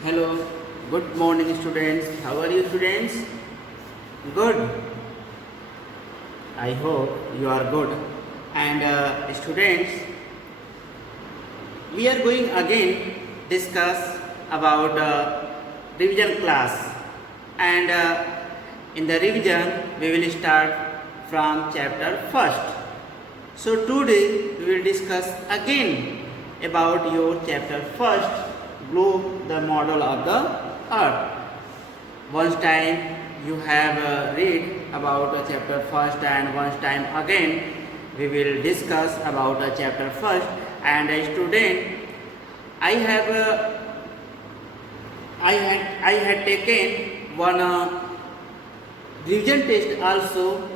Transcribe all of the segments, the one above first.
Hello, good morning students. How are you students? Good. I hope you are good. And students, we are going again discuss about revision class. And in the revision, we will start from chapter first. So today we will discuss again about your chapter first, globe, the model of the earth. Once time you have read about chapter first, and once time again we will discuss about chapter first. And a student, I have I had taken one revision test also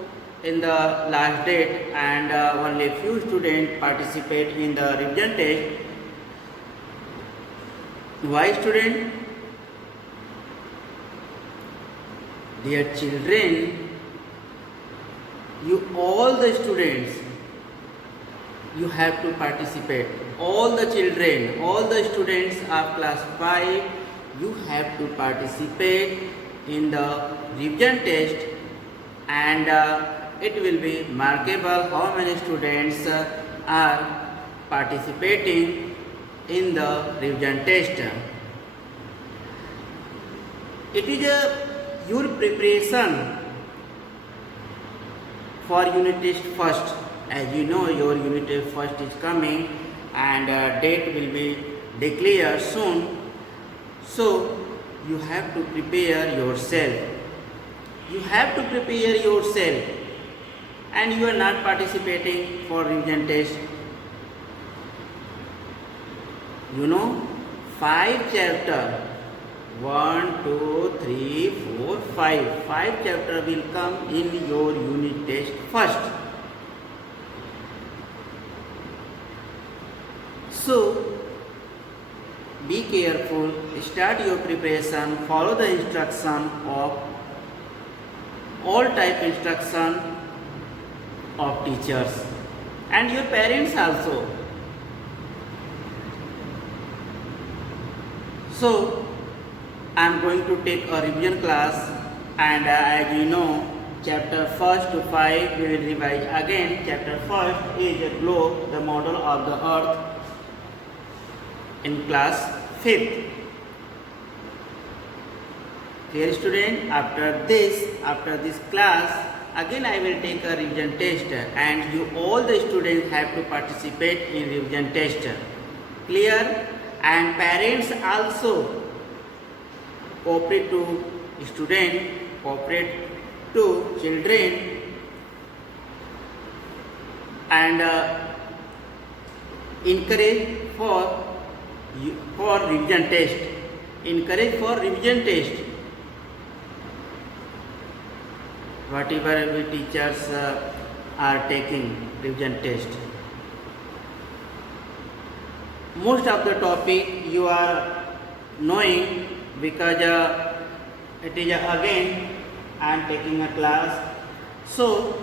in the last date, and only few students participate in the revision test. Why student? Dear children, you all the students, you have to participate. All the children, all the students of class 5, you have to participate in the revision test, and it will be markable how many students are participating in the revision test. It is your preparation for unit test first. As you know, your unit test first is coming, and date will be declared soon. So you have to prepare yourself. You have to prepare yourself, and you are not participating for revision test. You know, 5 chapter, 1, 2, 3, 4, 5. 5 chapter will come in your unit test first. So, be careful, start your preparation, follow the instruction of all type instruction of teachers and your parents also. So, I am going to take a revision class, and as you know, chapter 1 to 5 we will revise again. Chapter 1 is a globe, the model of the earth, in class 5th. Dear student, after this class, again I will take a revision test, and you all the students have to participate in revision test. Clear? And parents also cooperate to student, cooperate to children, and encourage for revision test. Encourage for revision test. Whatever we teachers are taking revision test. Most of the topic you are knowing, because it is again I am taking a class. So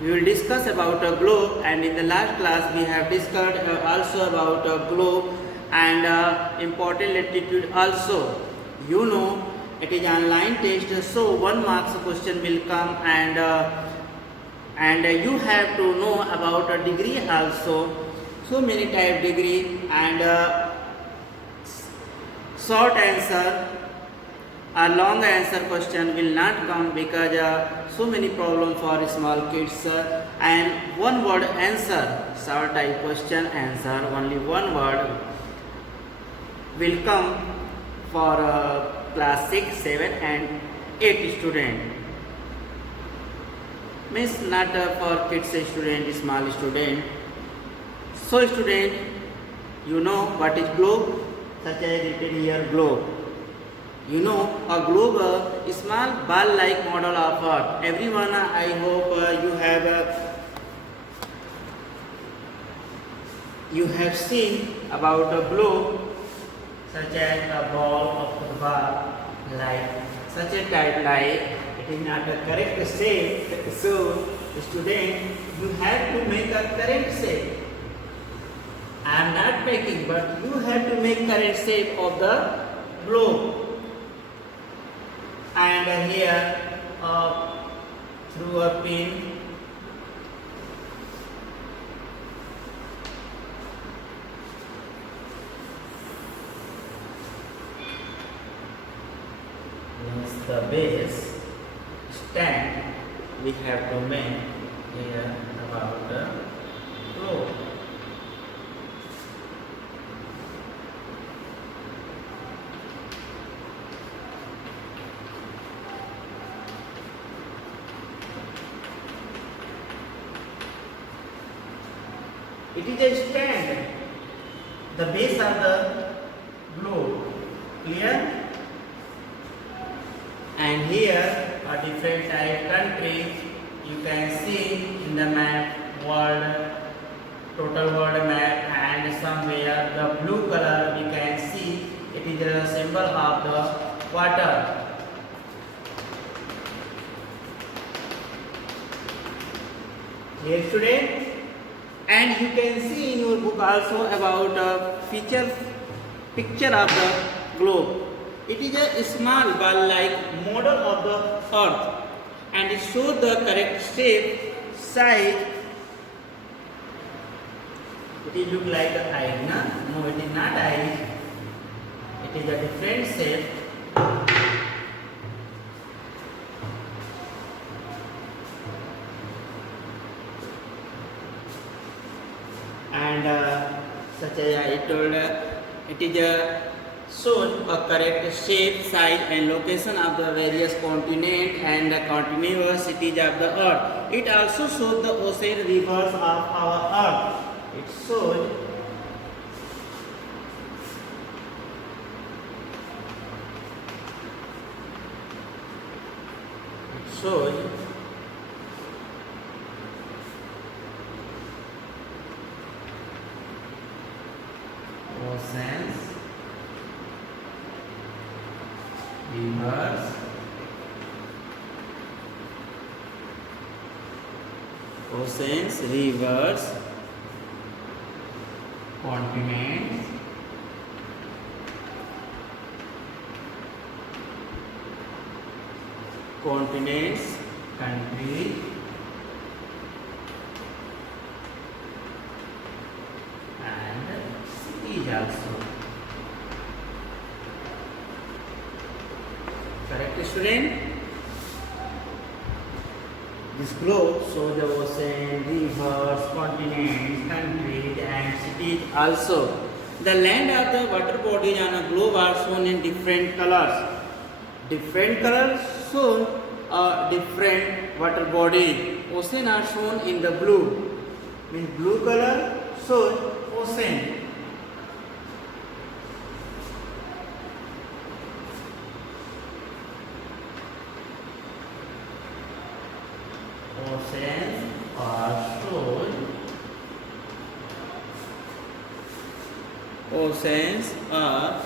we will discuss about a globe, and in the last class we have discussed also about a globe and important latitude also. You know, it is online test, so 1 marks question will come, and you have to know about a degree also. So many type degree, and short answer or long answer question will not come, because so many problems for small kids, and one word answer, short type question answer, only one word will come for class 6, 7 and 8 student. Means not for kids student, small student. So student, you know what is globe? Such as written here, globe. You know, a globe is small ball-like model of earth. Everyone, I hope you have seen about a globe, such as a ball of the ball, like such a type, like it is not a correct shape. So student, you have to make a correct shape. I am not packing, but you have to make correct shape of the globe. And here through a pin, means the base stand we have to make here about the globe. It is a stand, the base of the globe. Clear? And here are different type countries. You can see in the map world, total world map, and somewhere the blue color you can see it is a symbol of the water. Here today. And you can see in your book also about a picture of the globe. It is a small ball-like model of the earth, and it shows the correct shape, size. It is look like an eye, no? No, it is not eye. It is a different shape. And such as I told, it is shown a correct shape, size and location of the various continents and the continuous cities of the earth. It also shows the ocean rivers of our earth. It shows oceans, rivers, continents, countries, and cities also. Correct, student? This globe shows the ocean, rivers, continents, countries and cities also. The land of the water bodies on a globe are shown in different colors. Different colors shown a different water body. Ocean are shown in the blue. Means blue color shows ocean. Oceans are shown. Oceans are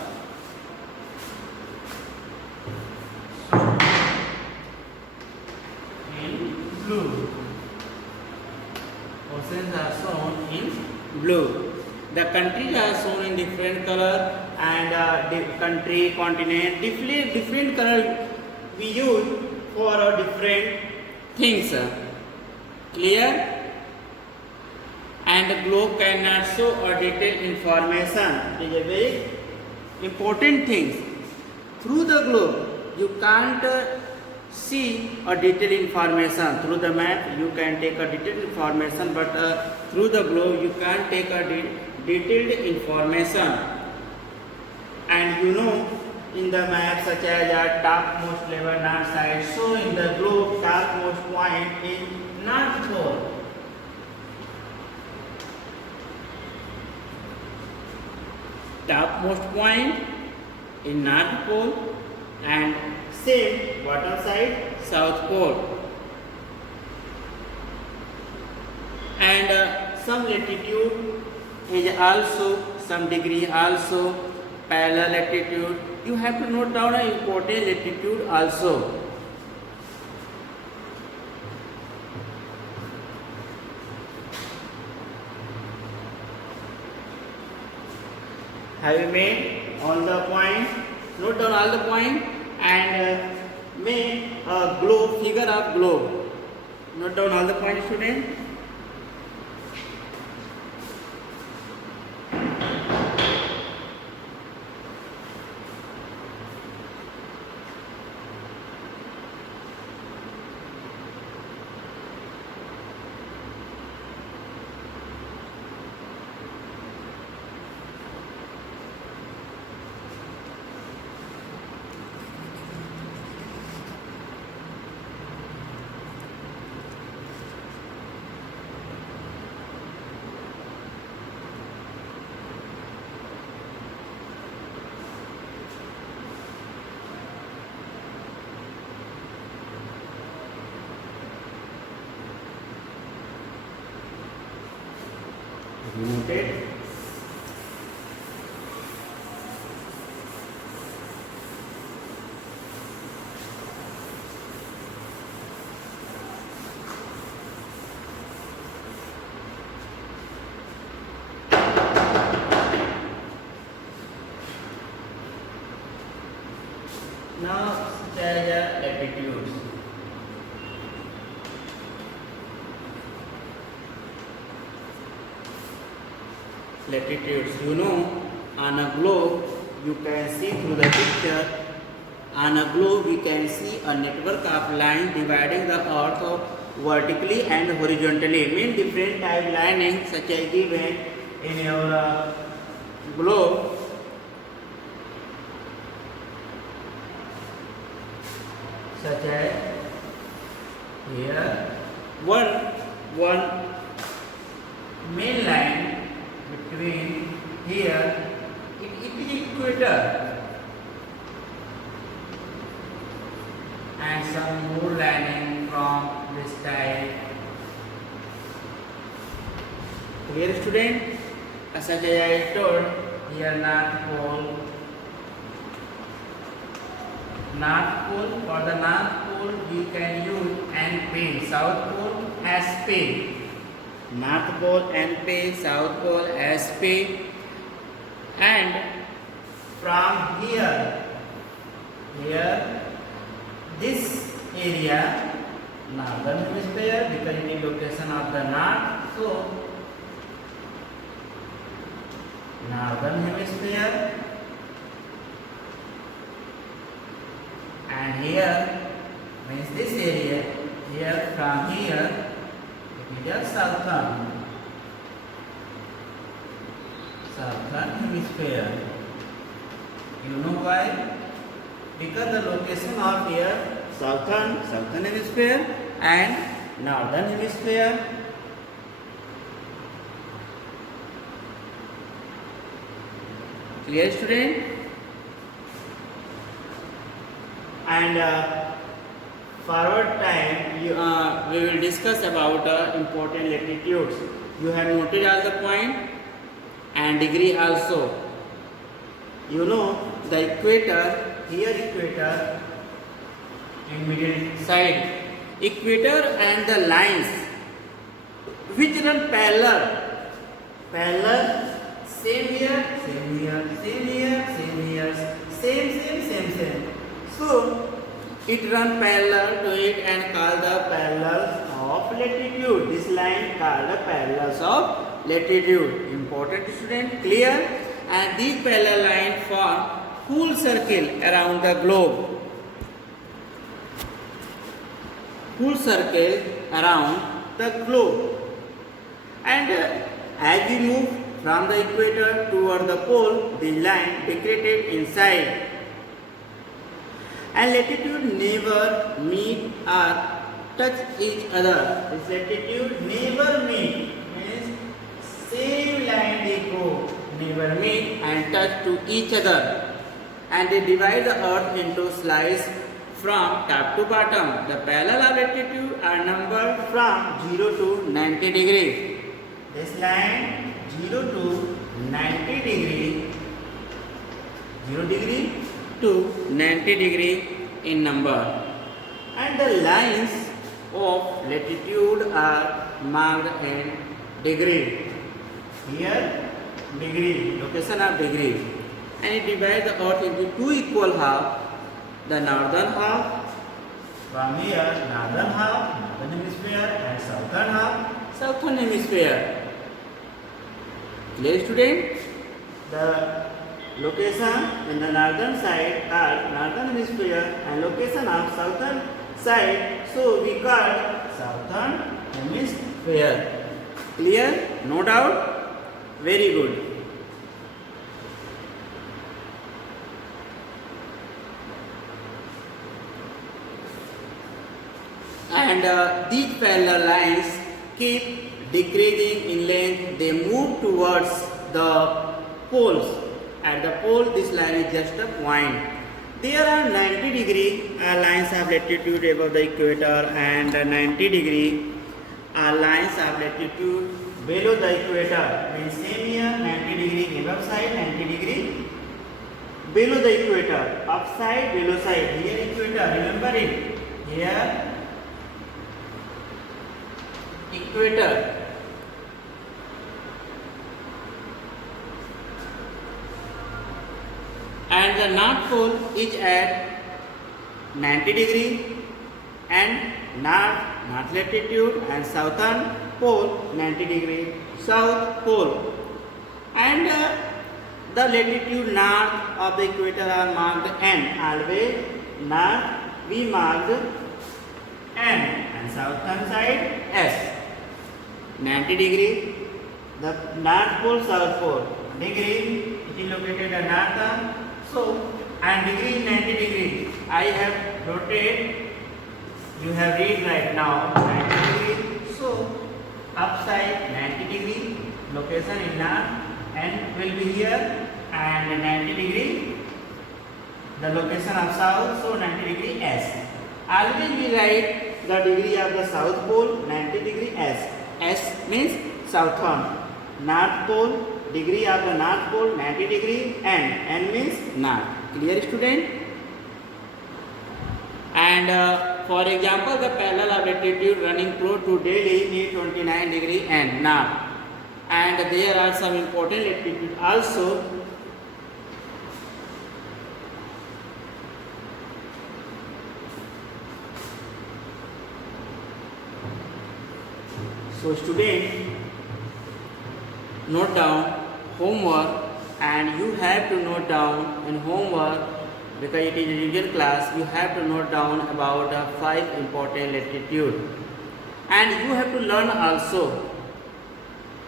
in blue. Oceans are shown in blue. The countries are shown in different color, and country, continent, different color we use for different things. Clear? And the globe cannot show a detailed information. It is a very important thing. Through the globe, you can't see a detailed information. Through the map, you can take a detailed information, but through the globe, you can't take a detailed information. And you know, in the map, such as a topmost level north side, so in the globe, topmost point is North Pole. Topmost point in North Pole, and same bottom side South Pole. And some latitude is also, some degree also, parallel latitude. You have to note down an important latitude also. Have you made all the points? Note down all the points and make a globe, figure of globe. Note down all the points, student. Noted. Now such as latitudes. Latitudes, you know, on a globe you can see through the picture. On a globe we can see a network of lines dividing the earth vertically and horizontally. Mean different type lining such as given in your globe. Such as here one main line between here, it is equator, and some more lining from this type. Clear, student? Such as I told, here North Pole. For the North Pole we can use NP. South Pole SP. North Pole NP, South Pole SP, and from here this area northern hemisphere because it is location of the north, so northern hemisphere, and here means this area here from here. It is southern hemisphere. You know why? Because the location of here southern hemisphere and northern hemisphere. Clear, student? And forward time, we will discuss about important latitudes. You have noted all the point and degree also. You know the equator, here equator in middle side. Equator and the lines which run parallel, same here, same. So it run parallel to it and called the parallels of latitude. This line called the parallels of latitude. Important, student, clear? And these parallel lines form full circle around the globe. Full circle around the globe. And as we move from the equator toward the pole, the line decorated inside. And latitude never meet or touch each other. This latitude never meet means same line they go, never meet and touch to each other. And they divide the earth into slices from top to bottom. The parallel of latitude are numbered from 0 to 90 degrees. This line 0 to 90 degree, 0 degree to 90 degree in number. And the lines of latitude are marked in degree. Here degree, location of degree, and it divides the earth into two equal halves. The northern half from here, northern half, northern hemisphere, and southern half, southern hemisphere. Clear, student? The location in the northern side are northern hemisphere and location of southern side, so we call southern hemisphere. Clear? No doubt? Very good. And these parallel lines keep decreasing in length. They move towards the poles. At the pole, this line is just a point. There are 90-degree lines of latitude above the equator and 90-degree lines of latitude below the equator. Means same here, 90-degree above side, 90-degree below the equator. Up side, below side. Here equator, remember it. Here equator. And the North Pole is at 90-degree and north latitude, and Southern Pole 90-degree South Pole. And the latitude north of the equator are marked N. Always north we marked N and southern side S. 90-degree, the North Pole, South Pole. Degree, it is located at north. So, and degree 90-degree. I have rotated. You have read right now 90-degree. So, upside 90-degree. Location in north. N will be here, and 90-degree. The location of south. So, 90-degree S. Always we write the degree of the South Pole 90-degree S. S means southern. North Pole, degree of the North Pole 90-degree, and N means north. Clear, student? And for example, the parallel of latitude running close to Delhi is 29-degree and north. And there are some important latitude also. So student, note down homework, and you have to note down in homework, because it is a revision class, you have to note down about 5 important latitude, and you have to learn also.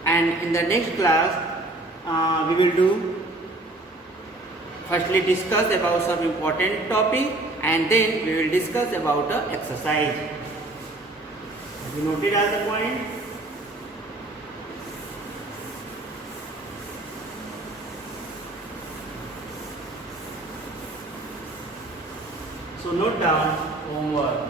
And in the next class we will do firstly discuss about some important topic, and then we will discuss about the exercise. Have you noted as a point? So note down homework.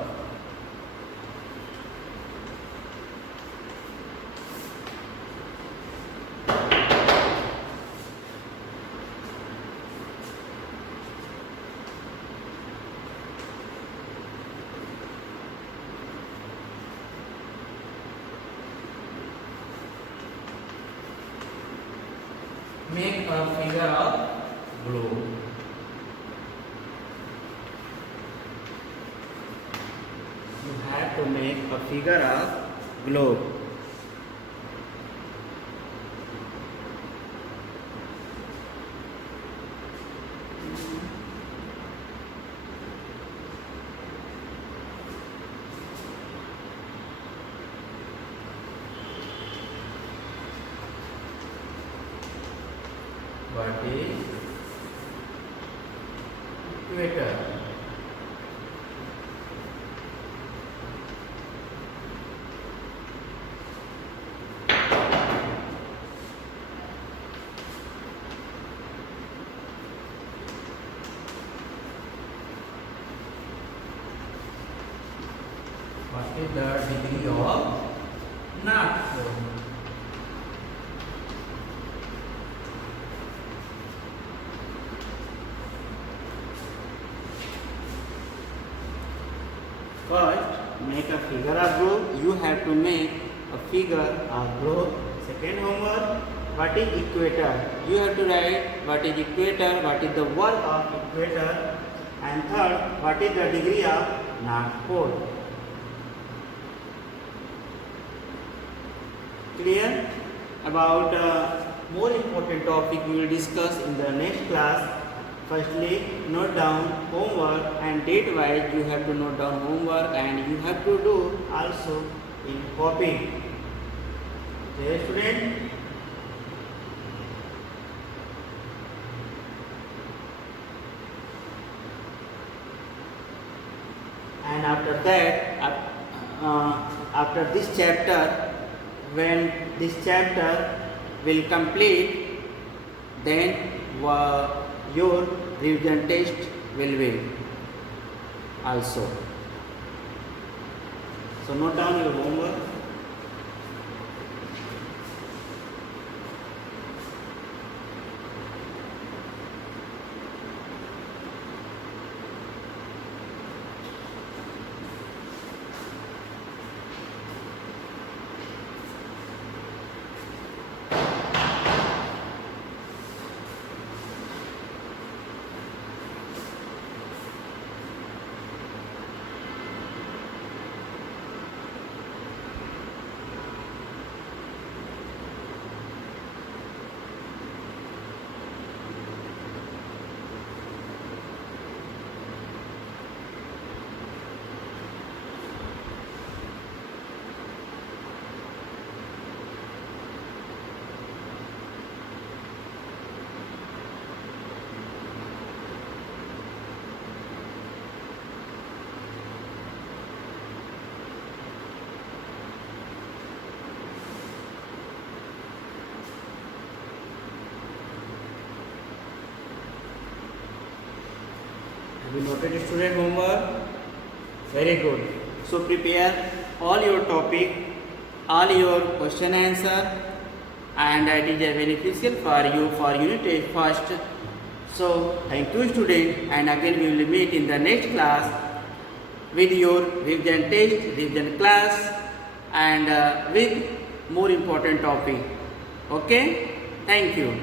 Make a figure of globe. You have to make a figure of globe. What is equator? What is the degree of North Pole? First, make a figure of globe. You have to make a figure of globe. Second homework, what is equator. You have to write what is equator, what is the work of equator, and third, what is the degree of North Pole. Clear? About more important topic we will discuss in the next class. Firstly, note down homework, and date wise you have to note down homework, and you have to do also in copy. Okay, student? And after that, after this chapter, when this chapter will complete, then your revision test will be also. So note down your homework. Have you noted student homework? Very good. So prepare all your topic, all your question answer, and it is beneficial for you for unit test first. So thank you student, and again we will meet in the next class with your revision test, revision class, and with more important topic. Okay? Thank you.